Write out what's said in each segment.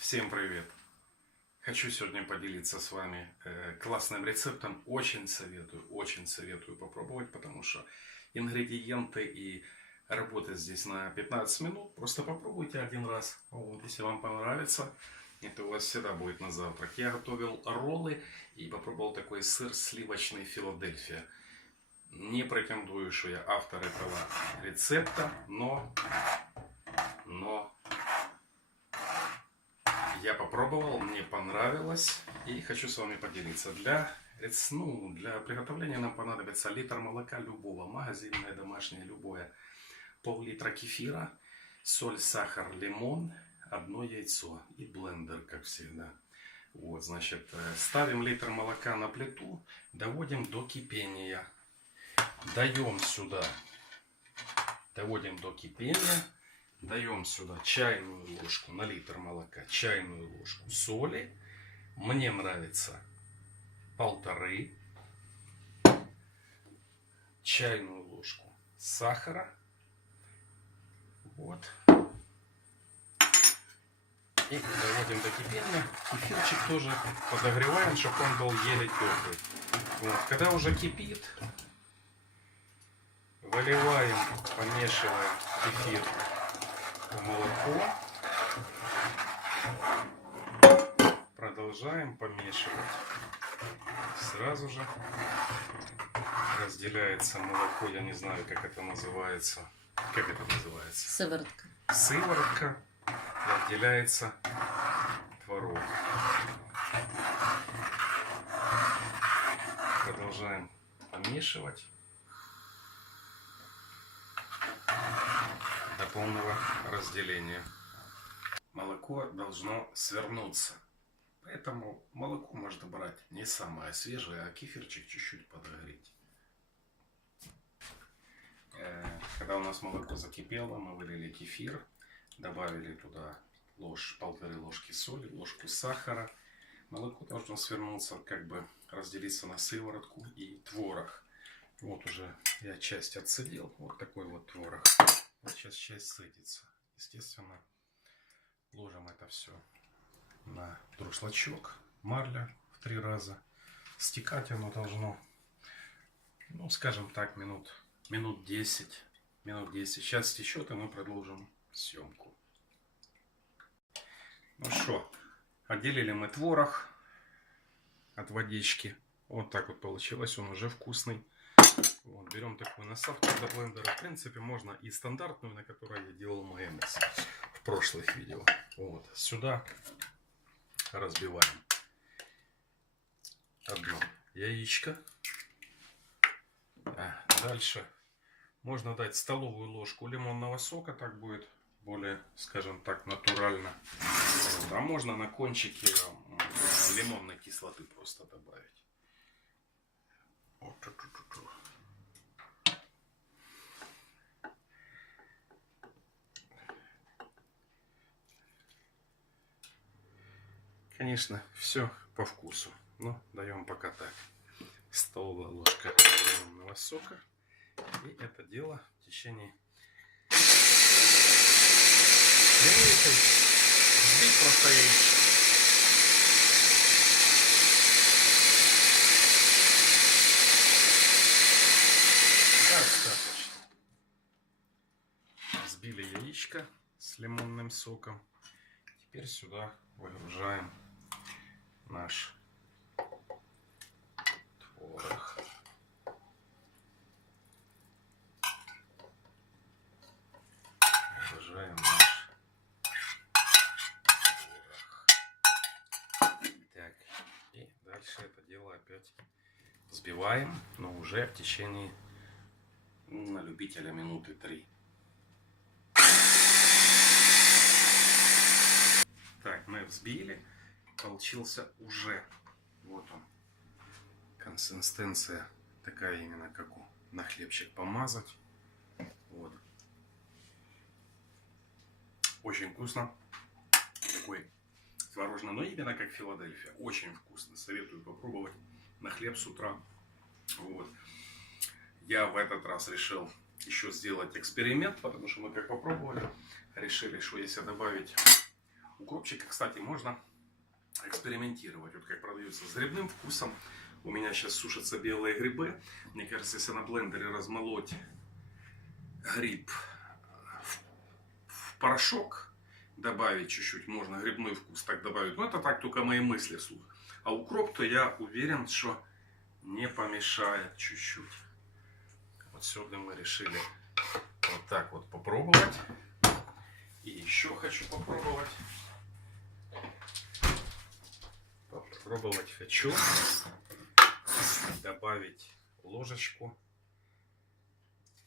Всем привет! Хочу сегодня поделиться с вами э, классным рецептом. Очень советую, очень советую попробовать, потому что ингредиенты и работа здесь на 15 минут. Просто попробуйте один раз. Вот, если вам понравится, это у вас всегда будет на завтрак. Я готовил роллы и попробовал такой сыр сливочный Филадельфия. Не претендую, что я автор этого рецепта, но, но я попробовал, мне понравилось и хочу с вами поделиться. Для, ну, для приготовления нам понадобится литр молока любого, магазинное, домашнее, любое, пол-литра кефира, соль, сахар, лимон, одно яйцо и блендер, как всегда. Вот, значит, э, ставим литр молока на плиту, доводим до кипения. Даем сюда, доводим до кипения, даем сюда чайную ложку на литр молока, чайную ложку соли. Мне нравится полторы, чайную ложку сахара. Вот. И доводим до кипения. Кефирчик тоже подогреваем, чтобы он был еле теплый. Вот. Когда уже кипит, выливаем, помешиваем кефир молоко. Продолжаем помешивать. Сразу же разделяется молоко, я не знаю, как это называется. Как это называется? Сыворотка. Сыворотка отделяется творог. Продолжаем помешивать полного разделения. Молоко должно свернуться. Поэтому молоко можно брать не самое свежее, а кефирчик чуть-чуть подогреть. Э, Когда у нас молоко закипело, мы вылили кефир, добавили туда ложь, полторы ложки соли, ложку сахара. Молоко должно свернуться, как бы разделиться на сыворотку и творог. Вот уже я часть отцедил, вот такой вот творог. Сейчас часть сыдется. Естественно, ложим это все на друшлачок, марля в три раза. Стекать оно должно, ну, скажем так, минут, минут 10. Минут 10. Сейчас стечет, и мы продолжим съемку. Ну что, отделили мы творог от водички. Вот так вот получилось, он уже вкусный. Берем такую насадку для блендера. В принципе, можно и стандартную, на которой я делал майонез в прошлых видео. Вот, сюда разбиваем одно яичко. А, Дальше можно дать столовую ложку лимонного сока, так будет более, скажем так, натурально. Вот, А можно на кончике лимонной кислоты просто добавить. Вот так, так, так, так. Конечно, все по вкусу. Но даем пока так. Столовая ложка лимонного сока. И это дело в течение минуты яичко. Достаточно. Взбили яичко с лимонным соком. Теперь сюда выгружаем наш творог. Выгружаем наш творог. Так, и дальше это дело опять взбиваем, но уже в течение ну, на любителя минуты три. Так, мы взбили. Получился уже. Вот он. Консистенция такая именно, как у на хлебчик помазать. Вот. Очень вкусно. Такой творожный, но именно как Филадельфия. Очень вкусно. Советую попробовать на хлеб с утра. Вот. Я в этот раз решил еще сделать эксперимент, потому что мы как попробовали, решили, что если добавить Укропчика, кстати, можно экспериментировать. Вот как продается с грибным вкусом. У меня сейчас сушатся белые грибы. Мне кажется, если на блендере размолоть гриб в, в порошок, добавить чуть-чуть, можно грибной вкус так добавить. Но это так только мои мысли вслух. А укроп-то я уверен, что не помешает чуть-чуть. Вот сегодня мы решили вот так вот попробовать. И еще хочу попробовать. Попробовать хочу добавить ложечку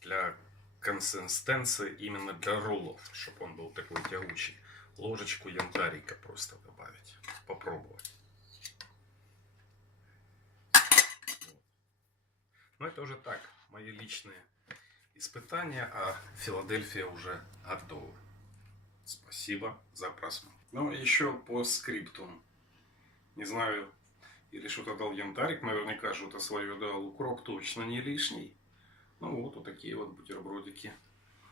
для консистенции именно для роллов, чтобы он был такой тягучий. Ложечку янтарика просто добавить. Попробовать. Но это уже так, мои личные испытания, а Филадельфия уже готова. Спасибо за просмотр. Ну, еще по скрипту. Не знаю, или что-то дал янтарик, наверняка что-то свое дал. Укроп точно не лишний. Ну вот, вот такие вот бутербродики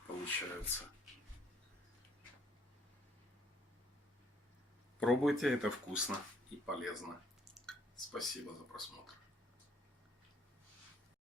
получаются. Пробуйте, это вкусно и полезно. Спасибо за просмотр.